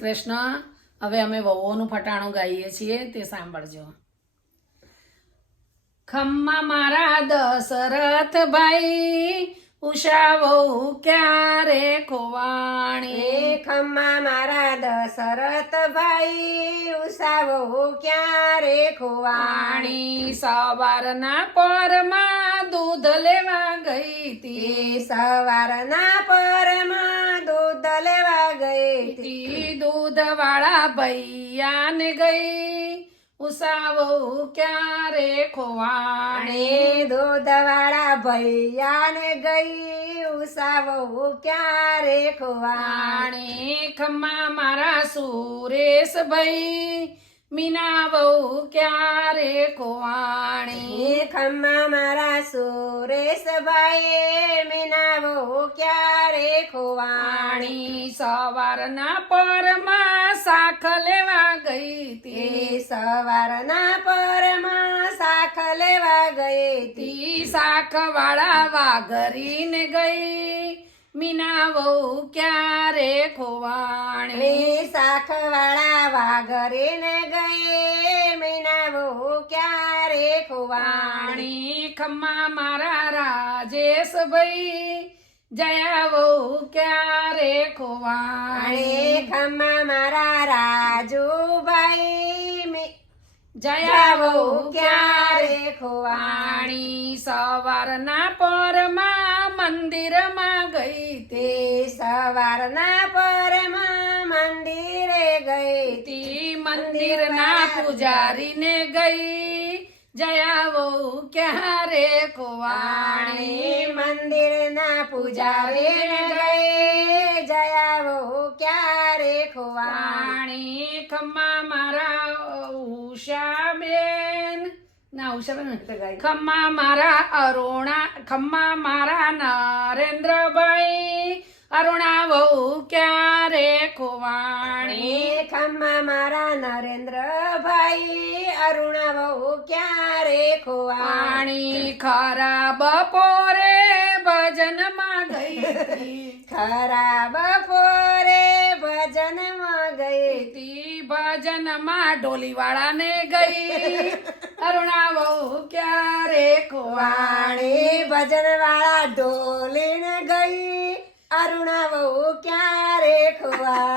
કૃષ્ણ. હવે અમે વહુઓનું ફટાણું ગાઈએ છીએ, તે સાંભળજો. ખમ્મા મારા દશરથ ભાઈ, ઉષા વહુ ક્યારે ખોવાણી. ખમ્મા મારા દશરથ ભાઈ, ઉષા વહુ ક્યારે ખોવાણી. સવારના પરમાં દૂધ લેવા ગઈ તી, સવારના પરમાં દૂધ લેવા ગઈ તી દૂધ વાળા ભૈયાને ગઈ, ઉષા વહુ ક્યારે ખોવાણી. દૂધવાળા ભૈયાને ગઈ, ઉષા વહુ ક્યારે ખોવાણી. ખમ્મા મારા સુરેશ ભાઈ, મીના વહુ ક્યારે ખોવાણી. ખમ્મા મારા સુરેશભાઈ, મીના વહુ ક્યારે ખોવાણી. સવારના પરમાં શાખ લેવા ગઈ તી, સવારના પરમાં શાખ લેવા ગઈ તી શાખ વાળા વાઘરીને ગઈ, મીના વહુ ક્યારે ખોવાણી. શાખવાળા વાઘરીને ગઈ, મીના વહુ ક્યારે ખોવાણી. ખમ્મા મારા રાજેશભાઈ, જયા વહુ ક્યારે ખોવાણી. ખમ્મા મારા રાજુભાઈ, જયા વહુ ક્યારે ખોવાણી. સવારના પરમાં મંદિરમાં ગઈ તે સવારના પરમાં મંદિરે ગઈ તી, મંદિરના પૂજારીને ગઈ, જયા વહુ ક્યારે ખોવાણી. મંદિરના પૂજારીને ગઈ, જયા વહુ ક્યારે ખોવાણી. ખમ્મા મારા ઉષાબેન ના ઉષાબેન ખમ્મા મારા અરુણા, ખમ્મા મારા નરેન્દ્રભાઈ, અરુણા વહુ ક્યારે ખોવાણી. ખમ્મા મારા નરેન્દ્રભાઈ, અરુણા વહુ ક્યારે ખોવાણી. ખરા બપોરે ભજનમાં ગઈ હતી, ખરા બપોરે ભજનમાં ગઈ તી ભજનમાં ઢોલીવાળાને ગઈ, અરુણા વહુ ક્યારે ખોવાણી. ભજન વાળા ઢોલીને ગઈ, અરુણા વહુ ક્યારે ખોવાણી.